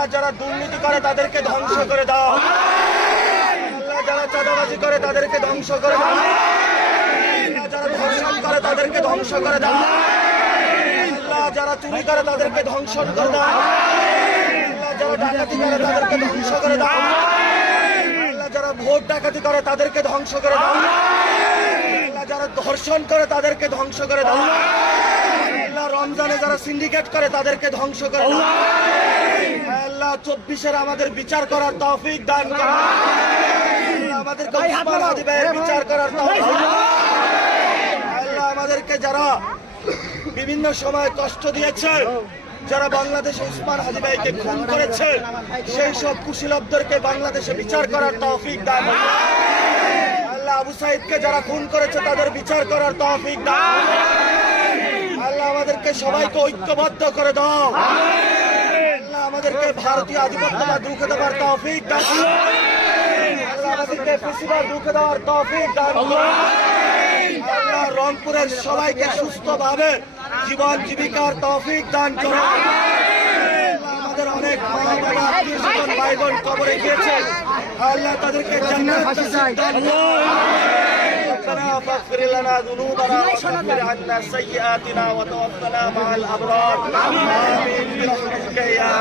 আল্লাহ যারা দুর্নীতি করে তাদেরকে ধ্বংস করে দাও, আল্লাহ যারা চাঁদাবাজি করে তাদেরকে ধ্বংস করে দাও, আল্লাহ যারা ধর্ষণ করে তাদেরকে ধ্বংস করে দাও, আল্লাহ যারা চুরি করে তাদেরকে ধ্বংস করে দাও, আল্লাহ যারা ডাকাতি করে তাদেরকে ধ্বংস করে দাও, আল্লাহ যারা ভোট ডাকাতি করে তাদেরকে ধ্বংস করে দাও, আল্লাহ যারা ধর্ষণ করে তাদেরকে ধ্বংস করে দাও, আল্লাহ রমজানে যারা সিন্ডিকেট করে তাদেরকে ধ্বংস করে দাও, আল্লাহ 24-এর আমাদের বিচার করার তৌফিক দান করো, আমাদেরকে উসমান হাদি ভাইয়ের বিচার করার তৌফিক, আল্লাহ আমাদেরকে যারা বিভিন্ন সময় কষ্ট দিয়েছে, যারা বাংলাদেশে উসমান হাদি ভাইকে খুন করেছে, সেই সব কুশীলবদেরকে বাংলাদেশে বিচার করার তৌফিক দান করো। আল্লাহ আবু সাইদকে যারা খুন করেছে তাদের বিচার করার তৌফিক দান করো। আল্লাহ আমাদেরকে সবাইকে ঐক্যবদ্ধ করে দাও, আল্লাহ আমাদেরকে ভারতীয় আধিপত্যবাদ রুখে দেওয়ার তৌফিক দান করো, আল্লাহ আমাদেরকে ফেসিবাদ রুখে দেওয়ার তৌফিক দান করো। আল্লাহ রংপুরের সবাইকে সুস্থভাবে জীবন জীবিকার তৌফিক দান করো। আমাদের অনেক মা বাবা আত্মীয়-স্বজন ভাই বোন কবরে গিয়েছে, আল্লাহ তাদেরকে জান্নাত নসিব দান করো। ربنا فاغفر لنا ذنوبنا وكفر عنا سيئاتنا وتوفنا مع الأبرار آمين برحمتك يا